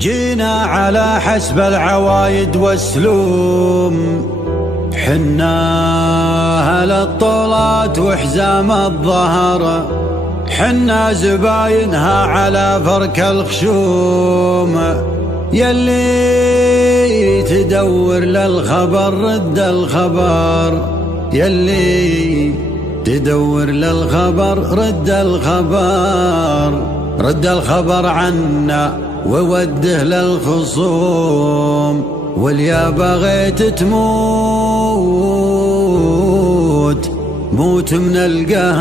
جينا على حسب العوايد والسلوم، حنا أهل الطولات وحزام الظهر، حنا زباينها على فرك الخشوم. يلي تدور للخبر رد الخبر، يلي تدور للخبر رد الخبر، رد الخبر عنا ووده للخصوم. واليا بغيت تموت موت من القهر.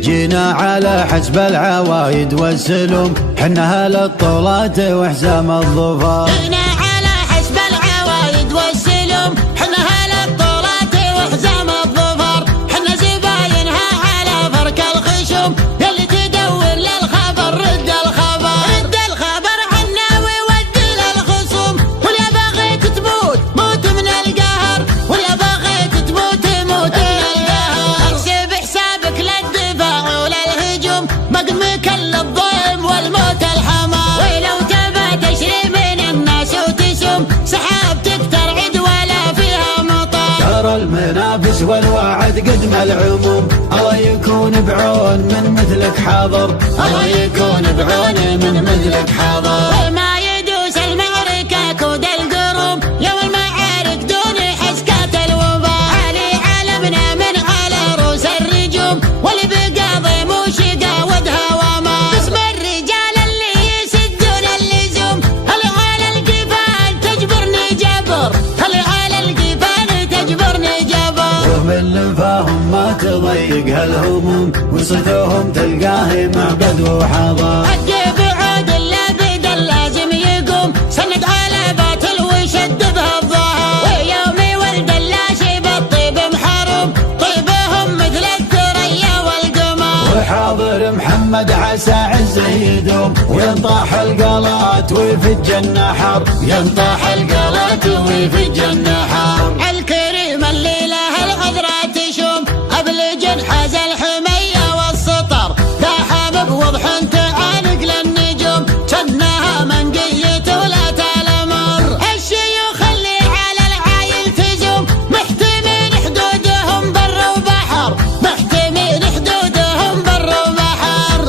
جينا على حسب العوايد والسلوم، حنا أهل الطولات وحزام الظفر. جينا على حسب العوايد والسلوم، حنا أهل الطولات وحزام الظفر، حنا زباينها على فرك الخشوم. يلي تدور للخبر رد الخبر، رد الخبر عنا وودي للخصوم. واليا بغيت تموت موت من القهر، واليا بغيت تموت موت من القهر. احسب حسابك للدفاع وللهجوم، مقمك للظلم والموت الحمار. ولو تبى تشري من الناس وتسوم، سحابتك ترعد ولا فيها مطر. ترى المنافس والوعد قدم العموم، الله يكون بعون من مثلك حاضر، الله يكون بعون من مثلك حاضر. وما يدوس المعركة كود القروم، يوم المعارك دون حسكات الوباء. علي علمنا من على رؤوس الرجوم، واللي بقاضي موشقة ودها وما. اسم الرجال اللي يسدون اللزوم، اللي على الجبال تجبرني جبر، اللي على الجبال تجبرني جبر. ومن لفاهم ما تضيق هالهموم، وصيتهم تلقاه معبد وحضر. حق بعود اللابد اللازم يقوم، سند على باطل وشد بها الظهر. ويومي ولد اللاشي بالطيب محروم، طيبهم مثل الثريا والقمر. وحاضر محمد عسى عزه يدوم، وينطاح القلات ويفج النحر، ينطاح القلات ويفج النحر. الكريم اللي له العذرة تشوم، أبلج حاز الحمية والسطر. لاحم بوضح تعانق للنجوم، جنها منقية ولا تلمر. الشيوخ اللي على العايل تزوم، محتمين حدودهم بر وبحر، محتمين حدودهم بر وبحر.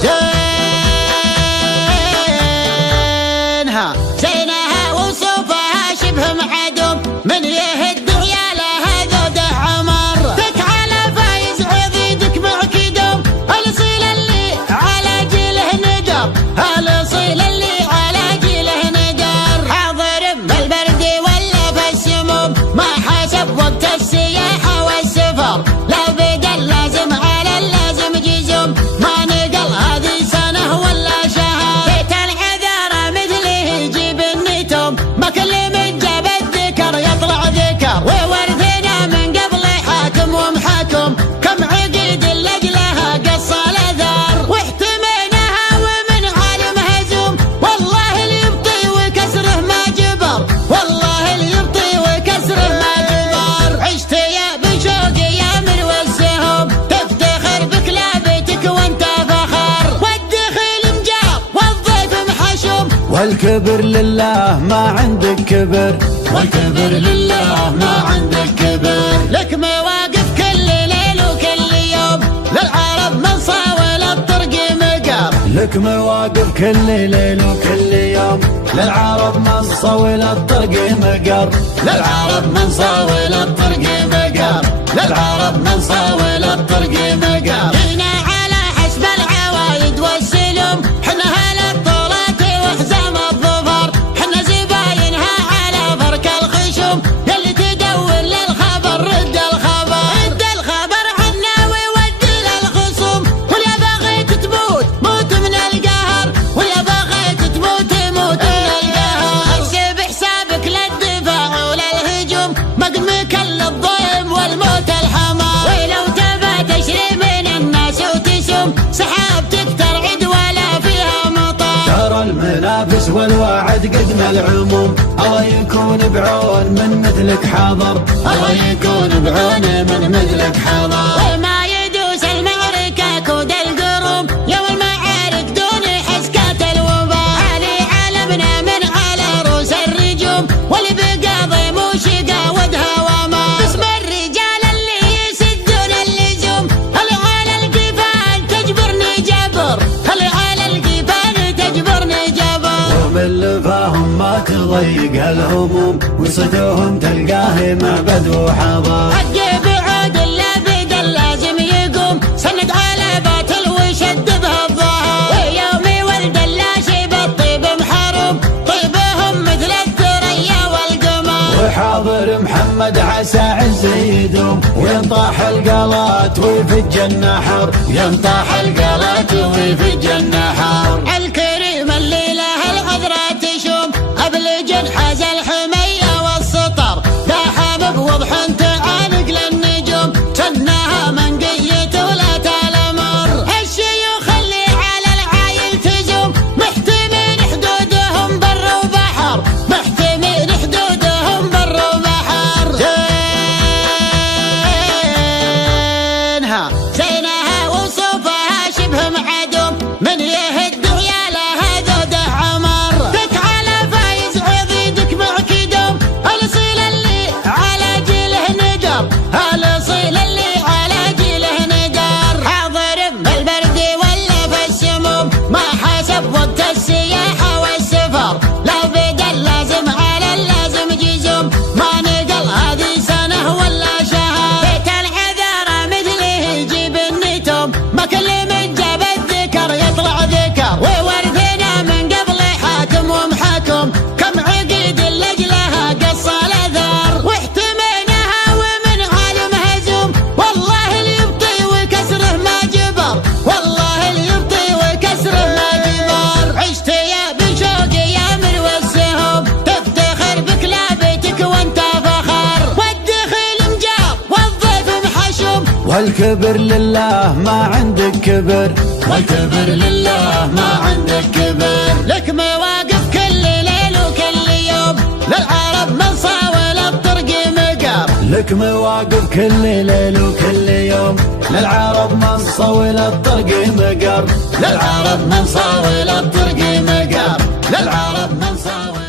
زينها وصوفها شبه معدوم، من يهد عيالها ذوده عمر. ذك على فايز عضيدك معك دوم، الاصيل اللي على جيله ندر، الاصيل اللي على جيله ندر. حاضر بالبرد ولا في السموم، ما حسب وقت السياحة والسفر. لا بدل لازم على اللازم جزوم، ما نقل هذه سنة ولا شهر. بيت العذارى مثله يجيب النتوم، ما كل من جاب الذكر يطلع ذكر. وورثنا من قبل حاكم ومحاكم، كم عقيد لجلها قص الاثار. واحتميناها ومن عالم هزوم، والله اللي يبطي وكسره ما جبر، والله اللي يبطي وكسره ما جبر. عشت يا بشوق يا من والسهوم، تفتخر بكلابتك وانت فخر. والدخيل مجار والضيف محشوم، والكبر لله ما عندك كبر، والكبر لله ما عندك كبر. لك مواقف كل ليل وكل يوم، للعرب من صاول الطرق مقر. لك مواقف كل ليل وكل يوم، للعرب من صول الطرق مقر، للعرب من صاول الطرق مقر، للعرب من صاول الطرق مقر. جينا على حسب العوايد والسلوم، حنا أهل الطولات وحزام الظفر، حنا زباينها على فرك الخشوم. يلي تدور للخبر رد الخبر، رد الخبر عنا وودي للخصوم. واليا بغيت تموت موت من القهر، واليا بغيت تموت موت من القهر. احسب حسابك للدفاع وللهجوم، مقمك للظلم والموت الحمار. ولو تبى تشري من الناس وتسوم، سحابتك ترعد ولا فيها مطر. ترى المنافس والوعد قدم العموم، الله يكون بعون من مثلك حاضر، الله يكون بعون من مثلك حاضر. وما يدوس المعركة كود القروم، تضيق الهموم، وصيتهم تلقاه معبد وحضر. حق بعود اللابد اللازم يقوم، سند على باطل وشد بها الظهر. ويوم ولد اللاشي بالطيب محروم، طيبهم مثل الثريا والقمر. وحاضر محمد عسى عز يدوم، وينطاح القلات ويفج النحر، ينطاح القلات ويفج النحر. الكريم اللي له العذرة تشوم، أبلج حاز الحمية والسطر، لاحم بوضح تعانق للنجوم، جناها منقية ولا تلمر. الشيوخ اللي على العايل تزوم، محتمين حدودهم بر وبحر، محتمين حدودهم بر وبحر. زينها وصوفها شبه معدوم، من يهد عيالها ذوده عمر. دك على فايز عضيدك معكدوم، الاصيل اللي على جيله ندر، الاصيل اللي على جيله ندر. حاضر بالبرد ولا في السموم، ما حسب وقت السياحة والسفر، لو بدا اللازم على اللازم جزوم، ما نقل هذه سنة ولا شهر. بيت العذارى مثله يجيب النتوم، ما كل من جاب الذكر يطلع ذكر. وورثنا من قبل حاكم ومحاكم، كم عقيد لأجلها قص الأثر. واحتميناها ومن عالم هزوم، والله اللي يبطي وكسره ما جبر، والله اللي يبطي وكسره ما جبر. عشت يا بشوق يا مروى السهوم، تفتخر بكلابتك وانت فخر، والدخيل مجاب والضيف محشوم. والكبر لله ما عندك كبر، والكبر لله ما عندك كبر. لك مواقف كل ليل وكل يوم، للعرب من صاول الطرق مقر. لك مواقف كل ليل وكل يوم، للعرب من صول الطرق مقر، للعرب من صاول الطرق مقر، للعرب من صاول